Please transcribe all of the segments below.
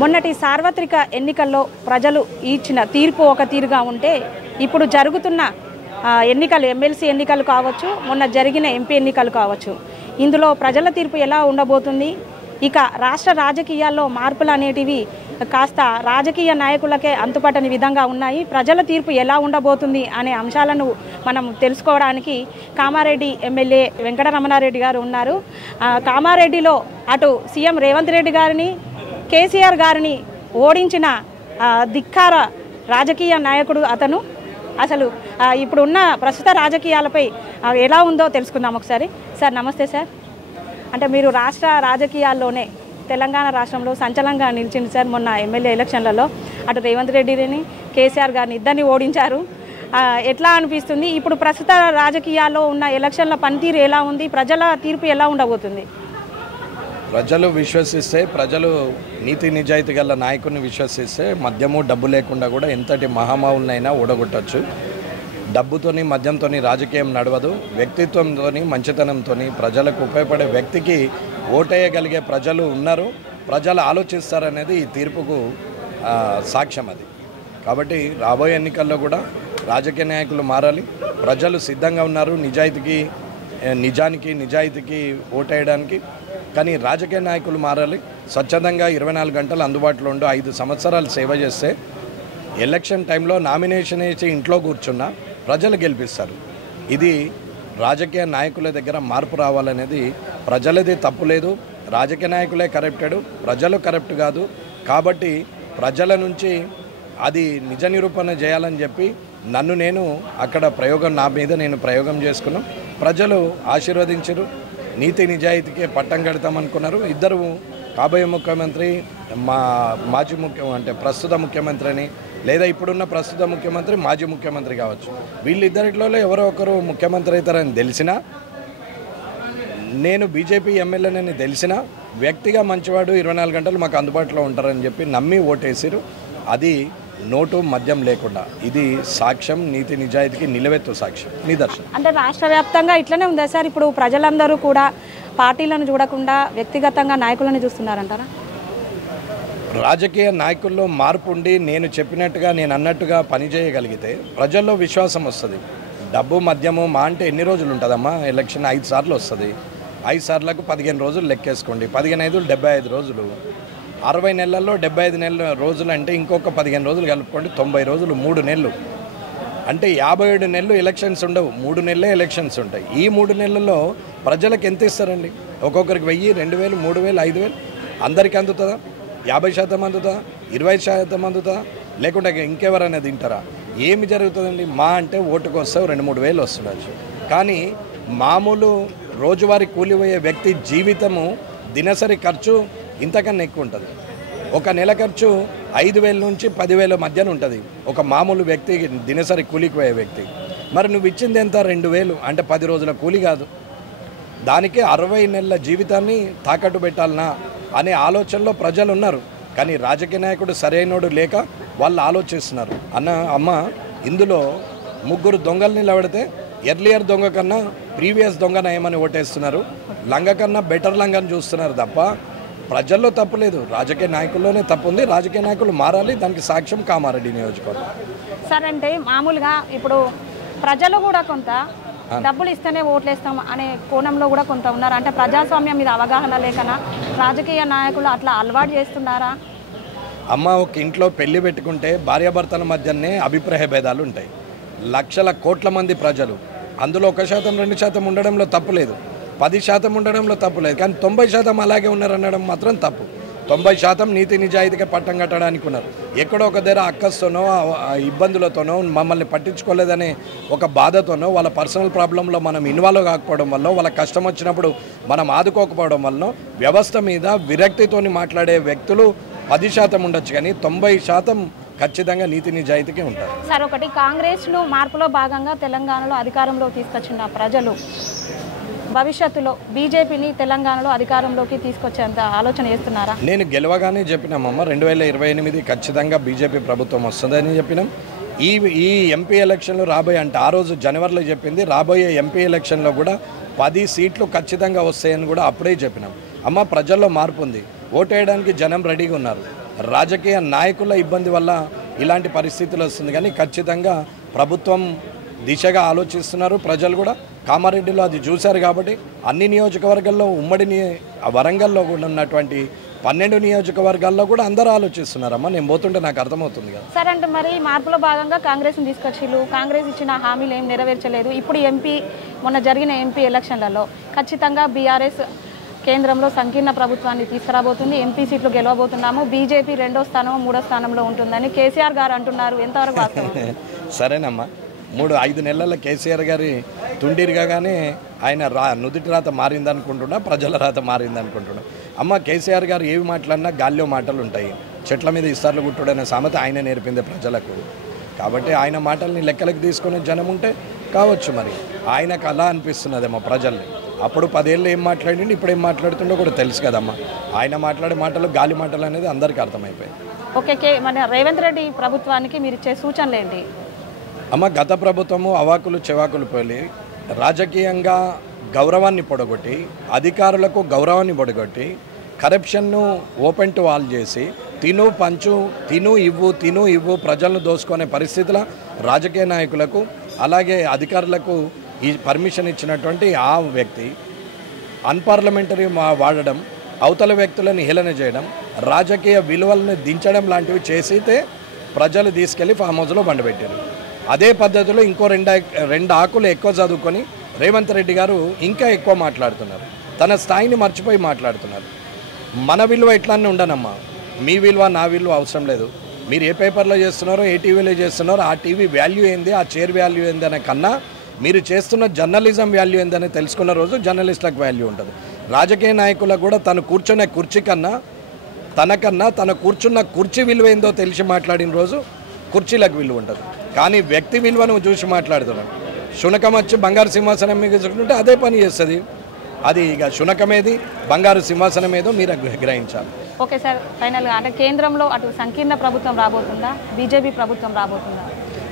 మొన్నటి సార్వత్రిక ఎన్నికల్లో ప్రజలు ఇచ్చిన తీర్పు ఒక తీరుగా ఉంటే ఇప్పుడు జరుగుతున్న ఎన్నికలు ఎమ్మెల్సీ ఎన్నికలు కావచ్చు, మొన్న జరిగిన ఎంపీ ఎన్నికలు కావచ్చు, ఇందులో ప్రజల తీర్పు ఎలా ఉండబోతుంది? ఇక రాష్ట్ర రాజకీయాల్లో మార్పులు అనేటివి కాస్త రాజకీయ నాయకులకే అంతుపట్టని విధంగా ఉన్నాయి. ప్రజల తీర్పు ఎలా ఉండబోతుంది అనే అంశాలను మనం తెలుసుకోవడానికి కామారెడ్డి ఎమ్మెల్యే వెంకటరమణారెడ్డి గారు ఉన్నారు. కామారెడ్డిలో అటు సీఎం రేవంత్ రెడ్డి గారిని, కేసీఆర్ గారిని ఓడించిన ధిక్కార రాజకీయ నాయకుడు అతను. అసలు ఇప్పుడున్న ప్రస్తుత రాజకీయాలపై ఎలా ఉందో తెలుసుకుందాం ఒకసారి. సార్ నమస్తే సార్. అంటే మీరు రాష్ట్ర రాజకీయాల్లోనే తెలంగాణ రాష్ట్రంలో సంచలనంగా నిలిచింది సార్. మొన్న ఎమ్మెల్యే ఎలక్షన్లలో అటు రేవంత్ రెడ్డిని, కేసీఆర్ గారిని ఇద్దరిని ఓడించారు. ఎట్లా అనిపిస్తుంది? ఇప్పుడు ప్రస్తుత రాజకీయాల్లో ఉన్న ఎలక్షన్ల పనితీరు ఎలా ఉంది? ప్రజల తీర్పు ఎలా ఉండబోతుంది? ప్రజలు విశ్వసిస్తే, ప్రజలు నీతి నిజాయితీ గల నాయకుడిని విశ్వసిస్తే మద్యము డబ్బు లేకుండా కూడా ఎంతటి మహామహులనైనా ఓడగొట్టచ్చు. డబ్బుతోని మద్యంతోని రాజకీయం నడవదు. వ్యక్తిత్వంతోని మంచితనంతోని ప్రజలకు ఉపయోగపడే వ్యక్తికి ఓటేయగలిగే ప్రజలు ఉన్నారు, ప్రజలు ఆలోచిస్తారనేది ఈ తీర్పుకు సాక్ష్యం అది. కాబట్టి రాబోయే ఎన్నికల్లో కూడా రాజకీయ నాయకులు మారాలి. ప్రజలు సిద్ధంగా ఉన్నారు నిజాయితీకి ఓటేయడానికి. కానీ రాజకీయ నాయకులు మారాలి. స్వచ్ఛందంగా 24 గంటలు అందుబాటులో ఉండి 5 సంవత్సరాలు సేవ చేస్తే ఎలక్షన్ టైంలో నామినేషన్ వేసి ఇంట్లో కూర్చున్న ప్రజలు గెలిపిస్తారు. ఇది రాజకీయ నాయకుల దగ్గర మార్పు రావాలనేది ప్రజలది తప్పు లేదు. రాజకీయ నాయకులే కరప్టెడ్, ప్రజలు కరప్ట్ కాదు. కాబట్టి ప్రజల నుంచి అది నిజ నిరూపణ చేయాలని చెప్పి అక్కడ నా మీద నేను ప్రయోగం చేసుకున్నాం. ప్రజలు ఆశీర్వదించారు. నీతి నిజాయితీకే పట్టం కడతామనుకున్నారు. ఇద్దరు కాబోయే ముఖ్యమంత్రి, మాజీ ప్రస్తుత ముఖ్యమంత్రి అని, లేదా ఇప్పుడున్న ప్రస్తుత ముఖ్యమంత్రి మాజీ ముఖ్యమంత్రి కావచ్చు. వీళ్ళిద్దరిలో ఎవరో ఒకరు ముఖ్యమంత్రి అవుతారని తెలిసినా, నేను బీజేపీ ఎమ్మెల్యేనని తెలిసినా వ్యక్తిగా మంచివాడు 24 గంటలు మాకు అందుబాటులో ఉంటారని చెప్పి నమ్మి ఓటేసారు. అది నోటు మద్యం లేకుండా. ఇది సాక్ష్యం, నీతి నిజాయితీకి నిలవెత్తు సాక్ష్యం, నిదర్శనం. అంటే రాష్ట్ర వ్యాప్తంగా ఇట్లనే ఉందా సార్? ఇప్పుడు ప్రజలందరూ కూడా పార్టీలను చూడకుండా వ్యక్తిగతంగా నాయకులను చూస్తున్నారంటారా? రాజకీయ నాయకుల్లో మార్పు ఉండి నేను చెప్పినట్టుగా నేను అన్నట్టుగా పనిచేయగలిగితే ప్రజల్లో విశ్వాసం వస్తుంది. డబ్బు మద్యము అంటే ఎన్ని రోజులు ఉంటుందమ్మా? ఎలక్షన్ 5 సార్లు వస్తుంది. 5 సార్లకు 15 రోజులు లెక్కేసుకోండి. 15 5 75 రోజులు. 60 నెలల్లో 75 రోజులు అంటే ఇంకొక 15 రోజులు కలుపుకోండి, 90 రోజులు, 3 నెలలు అంటే 57 నెలలు ఎలక్షన్స్ ఉండవు. 3 నెలలే ఎలక్షన్స్ ఉంటాయి. ఈ 3 నెలల్లో ప్రజలకు ఎంత ఇస్తారండి? ఒక్కొక్కరికి 1000, 2000, 3000, 5000 అందరికీ అందుతుందా? 50% అందుతుందా? 20% అందుతుందా? లేకుంటే ఇంకెవరైనా తింటారా? ఏమి జరుగుతుందండి? అంటే ఓటుకు వస్తే 2-3 వేలు వస్తుండొచ్చు. కానీ మామూలు రోజువారీ కూలిపోయే వ్యక్తి జీవితము దినసరి ఖర్చు ఇంతకన్నా ఎక్కువ ఉంటుంది. ఒక నెల ఖర్చు 5,000 నుంచి 10,000 మధ్యన ఉంటుంది ఒక మామూలు వ్యక్తి, దినసరి కూలికి పోయే వ్యక్తి. మరి నువ్వు ఇచ్చింది ఎంత? 2,000 అంటే 10 రోజుల కూలి కాదు. దానికి 60 నెలల జీవితాన్ని తాకట్టు పెట్టాలనా అనే ఆలోచనలో ప్రజలు ఉన్నారు. కానీ రాజకీయ నాయకుడు సరైనోడు లేక వాళ్ళు ఆలోచిస్తున్నారు. అమ్మ ఇందులో 3 దొంగల్ని నిలబడితే ఎర్లియర్ దొంగ కన్నా ప్రీవియస్ దొంగ నయమని ఓటేస్తున్నారు. లంగ కన్నా బెటర్ లంగని చూస్తున్నారు తప్ప ప్రజల్లో తప్పు లేదు, రాజకీయ నాయకుల్లోనే తప్పు ఉంది. రాజకీయ నాయకులు మారాలి. దానికి సాక్ష్యం కామారెడ్డి నియోజకవర్గం. సార్ అంటే మామూలుగా ఇప్పుడు ప్రజలు కూడా కొంత డబ్బులు ఇస్తేనే ఓట్లేస్తాం అనే కోణంలో కూడా కొంత ఉన్నారు. అంటే ప్రజాస్వామ్యం మీద అవగాహన లేకనా రాజకీయ నాయకులు అట్లా అలవాటు చేస్తున్నారా? అమ్మ ఒక ఇంట్లో పెళ్లి పెట్టుకుంటే భార్యాభర్తల మధ్యనే అభిప్రాయ భేదాలు ఉంటాయి. లక్షల కోట్ల మంది ప్రజలు, అందులో 1% 2% ఉండడంలో తప్పు లేదు, 10% ఉండడంలో తప్పు లేదు. కానీ 90% అలాగే ఉన్నారనడం మాత్రం తప్పు. 90% నీతి నిజాయితీగా పట్టం కట్టడానికి ఉన్నారు. ఎక్కడో ఒక దగ్గర అక్కస్తోనో ఇబ్బందులతోనో మమ్మల్ని పట్టించుకోలేదనే ఒక బాధతోనో వాళ్ళ పర్సనల్ ప్రాబ్లంలో మనం ఇన్వాల్వ్ కాకపోవడం వల్ల, వాళ్ళ కష్టం వచ్చినప్పుడు మనం ఆదుకోకపోవడం వల్ల వ్యవస్థ మీద విరక్తితోని మాట్లాడే వ్యక్తులు 10% ఉండొచ్చు. కానీ 90% ఖచ్చితంగా నీతి నిజాయితీకే ఉంటారు. సార్ ఒకటి, కాంగ్రెస్ను మార్పులో భాగంగా తెలంగాణలో అధికారంలో తీసుకొచ్చిన ప్రజలు భవిష్యత్తులో బీజేపీని తెలంగాణలో అధికారంలోకి తీసుకొచ్చేంత ఆలోచన చేస్తున్నారా? నేను గెలవగానే చెప్పినామమ్మ 2028 ఖచ్చితంగా బీజేపీ ప్రభుత్వం వస్తుందని చెప్పినాం. ఈ ఎంపీ ఎలక్షన్లు రాబోయే, అంటే ఆ రోజు జనవరిలో చెప్పింది, రాబోయే ఎంపీ ఎలక్షన్లో కూడా 10 సీట్లు ఖచ్చితంగా వస్తాయని కూడా అప్పుడే చెప్పినాం. అమ్మ ప్రజల్లో మార్పు ఉంది, ఓటేయడానికి జనం రెడీగా ఉన్నారు. రాజకీయ నాయకుల ఇబ్బంది వల్ల ఇలాంటి పరిస్థితులు వస్తుంది, కానీ ఖచ్చితంగా ప్రభుత్వం దిశగా ఆలోచిస్తున్నారు. ప్రజలు కూడా కామారెడ్డిలో అది చూశారు కాబట్టి అన్ని నియోజకవర్గాల్లో ఉమ్మడి వరంగల్లో కూడా ఉన్నటువంటి 12 నియోజకవర్గాల్లో కూడా అందరూ ఆలోచిస్తున్నారమ్మా. నేను పోతుంటే నాకు అర్థమవుతుంది కదా. సరే, అంటే మరి మార్పులో భాగంగా కాంగ్రెస్ని తీసుకొచ్చిళ్ళు, కాంగ్రెస్ ఇచ్చిన హామీలు ఏం నెరవేర్చలేదు. ఇప్పుడు మొన్న జరిగిన ఎంపీ ఎలక్షన్లలో ఖచ్చితంగా బీఆర్ఎస్ కేంద్రంలో సంకీర్ణ ప్రభుత్వాన్ని తీసుకురాబోతుంది, ఎంపీ సీట్లు గెలవబోతున్నాము, బీజేపీ 2వ స్థానం 3వ స్థానంలో ఉంటుందని కేసీఆర్ గారు అంటున్నారు. ఎంతవరకు వాస్తవం? సరేనమ్మా, 5 నెలల కేసీఆర్ గారి తుండిరిగానే ఆయన నుదుటి రాత మారిందనుకుంటున్నా, ప్రజల రాత మారిందనుకుంటున్నా. అమ్మ కేసీఆర్ గారు ఏవి మాట్లాడినా గాల్లో మాటలు ఉంటాయి. చెట్ల మీద ఇస్తార్లు గుట్టుడనే సామెత ఆయన నేర్పింది ప్రజలకు. కాబట్టి ఆయన మాటల్ని లెక్కలకు తీసుకునే జనం ఉంటే కావచ్చు, మరి ఆయనకు అలా అనిపిస్తున్నదేమో ప్రజల్ని. అప్పుడు 10 ఏళ్ళు ఏం మాట్లాడిండి, ఇప్పుడు ఏం మాట్లాడుతుండో కూడా తెలుసు కదమ్మా. ఆయన మాట్లాడే మాటలు గాలి మాటలు అనేది అందరికీ అర్థమైపోయాయి. ఓకే, మన రేవంత్ రెడ్డి ప్రభుత్వానికి మీరు ఇచ్చే సూచనలు ఏంటి? అమ్మ గత ప్రభుత్వము అవాకులు చెవాకులు పోయి రాజకీయంగా గౌరవాన్ని పొడగొట్టి, అధికారులకు గౌరవాన్ని పొడగొట్టి, కరప్షన్ను ఓపెన్ టు ఆల్ చేసి తిను పంచు తిను ఇవ్వు ప్రజలను దోసుకునే పరిస్థితుల రాజకీయ నాయకులకు అలాగే అధికారులకు ఈ పర్మిషన్ ఇచ్చినటువంటి ఆ వ్యక్తి అన్పార్లమెంటరీ వాడడం, అవతల వ్యక్తులను హేళన చేయడం, రాజకీయ విలువలను దించడం లాంటివి చేసితే ప్రజలు తీసుకెళ్లి ఫామ్ హౌస్లో బండబెట్టారు. అదే పద్ధతిలో ఇంకో రెండు ఆకులు ఎక్కువ చదువుకొని రేవంత్ రెడ్డి గారు ఇంకా ఎక్కువ మాట్లాడుతున్నారు. తన స్థాయిని మర్చిపోయి మాట్లాడుతున్నారు. మన విలువ ఇట్లానే ఉండనమ్మా. మీ విలువ నా విలువ అవసరం లేదు. మీరు ఏ పేపర్లో చేస్తున్నారో, ఏ టీవీలో చేస్తున్నారో, ఆ టీవీ వాల్యూ ఏంది, ఆ చైర్ వాల్యూ ఏంది అనే కన్నా మీరు చేస్తున్న జర్నలిజం వాల్యూ ఏందని తెలుసుకున్న రోజు జర్నలిస్టులకు వాల్యూ ఉంటుంది. రాజకీయ నాయకులకు కూడా తను కూర్చునే కుర్చీ కన్నా తన కూర్చున్న కుర్చీ విలువ ఏందో తెలిసి మాట్లాడిన రోజు కుర్చీలకు విలువ ఉంటుంది. కానీ వ్యక్తి విలువను చూసి మాట్లాడుతున్నాను. శునకం వచ్చి బంగారు సింహాసనం మీద కూర్చుంటే అదే పని చేస్తుంది. అది ఇక శునకమేది బంగారు సింహాసనం ఏదో మీరు గ్రహించాలి. ఓకే సార్, ఫైనల్గా అంటే కేంద్రంలో అటు సంకీర్ణ ప్రభుత్వం రాబోతుందా, బీజేపీ ప్రభుత్వం రాబోతుందా?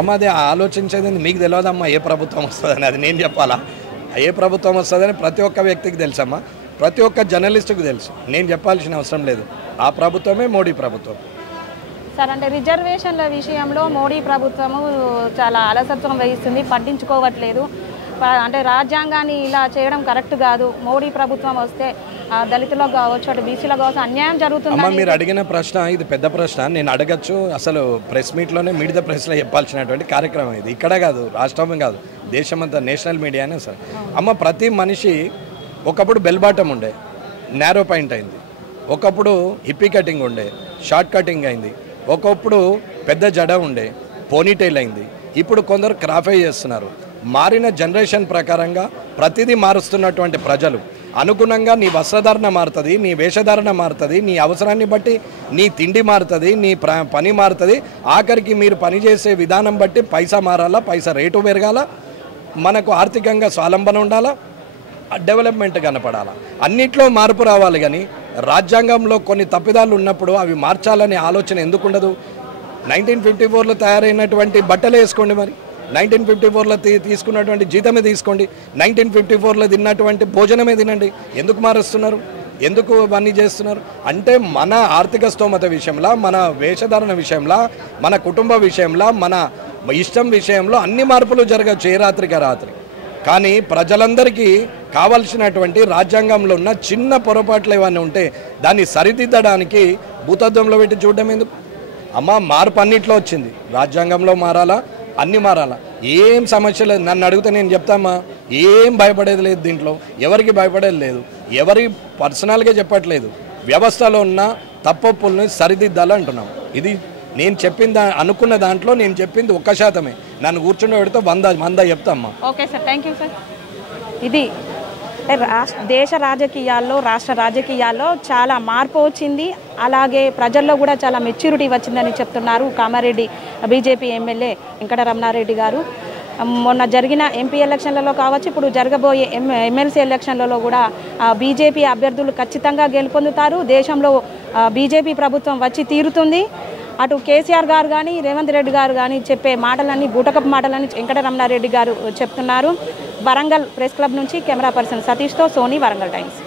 అమ్మ అది ఆలోచించేది మీకు తెలియదమ్మా. ఏ ప్రభుత్వం వస్తుందని అది నేను చెప్పాలా? ఏ ప్రభుత్వం వస్తుందని ప్రతి ఒక్క వ్యక్తికి తెలుసమ్మా, ప్రతి ఒక్క జర్నలిస్టుకు తెలుసు. నేను చెప్పాల్సిన అవసరం లేదు. ఆ ప్రభుత్వమే మోడీ ప్రభుత్వం. సార్, అంటే రిజర్వేషన్ల విషయంలో మోడీ ప్రభుత్వము చాలా అలసత్వం వహిస్తుంది, పట్టించుకోవట్లేదు. అంటే రాజ్యాంగాన్ని ఇలా చేయడం కరెక్ట్ కాదు. మోడీ ప్రభుత్వం వస్తే దళితులకు కావచ్చు, అటు బీసీలకు కావచ్చు అన్యాయం జరుగుతుంది. అమ్మ మీరు అడిగిన ప్రశ్న ఇది పెద్ద ప్రశ్న. నేను అడగచ్చు. అసలు ప్రెస్ మీట్లోనే మీడియా ద ప్రెస్లో చెప్పాల్సినటువంటి కార్యక్రమం ఇది. ఇక్కడ కాదు, రాష్ట్రం కాదు, దేశమంతా నేషనల్ మీడియానే సార్. అమ్మ ప్రతి మనిషి ఒకప్పుడు బెల్ బాటం ఉండే, నేరో పాయింట్ అయింది. ఒకప్పుడు హిప్పీ కటింగ్ ఉండే, షార్ట్ కటింగ్ అయింది. ఒకప్పుడు పెద్ద జడ ఉండే, పోనీటైల్ అయింది. ఇప్పుడు కొందరు క్రాఫై చేస్తున్నారు. మారిన జనరేషన్ ప్రకారంగా ప్రతిదీ మారుస్తున్నటువంటి ప్రజలు అనుగుణంగా నీ వస్త్రధారణ మారుతుంది, నీ వేషధారణ మారుతుంది, నీ అవసరాన్ని బట్టి నీ తిండి మారుతుంది, నీ పని మారుతుంది. ఆఖరికి మీరు పనిచేసే విధానం బట్టి పైసా మారాలా, పైసా రేటు పెరగాల, మనకు ఆర్థికంగా స్వాలంబన ఉండాలా, డెవలప్మెంట్ కనపడాలా, అన్నిట్లో మార్పు రావాలి. కానీ రాజ్యాంగంలో కొన్ని తప్పిదాలు ఉన్నప్పుడు అవి మార్చాలనే ఆలోచన ఎందుకు ఉండదు? 1954లో తయారైనటువంటి బట్టలే వేసుకోండి, మరి 1954లో తీసుకున్నటువంటి జీతమే తీసుకోండి, 1954లో తిన్నటువంటి భోజనమే తినండి. ఎందుకు మారుస్తున్నారు? ఎందుకు అవన్నీ చేస్తున్నారు? అంటే మన ఆర్థిక స్తోమత విషయంలో, మన వేషధారణ విషయంలో, మన కుటుంబ విషయంలో, మన ఇష్టం విషయంలో అన్ని మార్పులు జరగచ్చు ఏ రాత్రికి రాత్రి. కానీ ప్రజలందరికీ కావాల్సినటువంటి రాజ్యాంగంలో ఉన్న చిన్న పొరపాట్లు ఏమైనా ఉంటే దాన్ని సరిదిద్దడానికి భూతత్వంలో పెట్టి చూడడం ఎందుకు? అమ్మ మార్పు అన్నిట్లో వచ్చింది. రాజ్యాంగంలో మారాలా, అన్నీ మారాలా. ఏం సమస్య లేదు. నన్ను అడిగితే నేను చెప్తామా, ఏం భయపడేది లేదు. దీంట్లో ఎవరికి భయపడేది లేదు. ఎవరి పర్సనల్గా చెప్పట్లేదు. వ్యవస్థలో ఉన్న తప్పొప్పుల్ని సరిదిద్దాలి అంటున్నాం. ఇది నేను చెప్పిన అనుకున్న దాంట్లో నేను చెప్పింది 1%. నన్ను కూర్చుని పెడితే 100 చెప్తామ్మా. Okay sir, thank you sir. ఇది దేశ రాజకీయాల్లో, రాష్ట్ర రాజకీయాల్లో చాలా మార్పు వచ్చింది. అలాగే ప్రజల్లో కూడా చాలా మెచ్యూరిటీ వచ్చిందని చెప్తున్నారు కామారెడ్డి బీజేపీ ఎమ్మెల్యే వెంకటరమణారెడ్డి గారు. మొన్న జరిగిన ఎంపీ ఎలక్షన్లలో కావచ్చు, ఇప్పుడు జరగబోయే ఎమ్మెల్సీ ఎలక్షన్లలో కూడా బీజేపీ అభ్యర్థులు ఖచ్చితంగా గెలుపొందుతారు. దేశంలో బీజేపీ ప్రభుత్వం వచ్చి తీరుతుంది. అటు కేసీఆర్ గారు కానీ, రేవంత్ రెడ్డి గారు కానీ చెప్పే మాటలన్నీ బూటకపు మాటలని వెంకటరమణారెడ్డి గారు చెప్తున్నారు. వరంగల్ ప్రెస్ క్లబ్ నుంచి కెమెరా పర్సన్ సతీష్తో సోనీ, వరంగల్ టైమ్స్.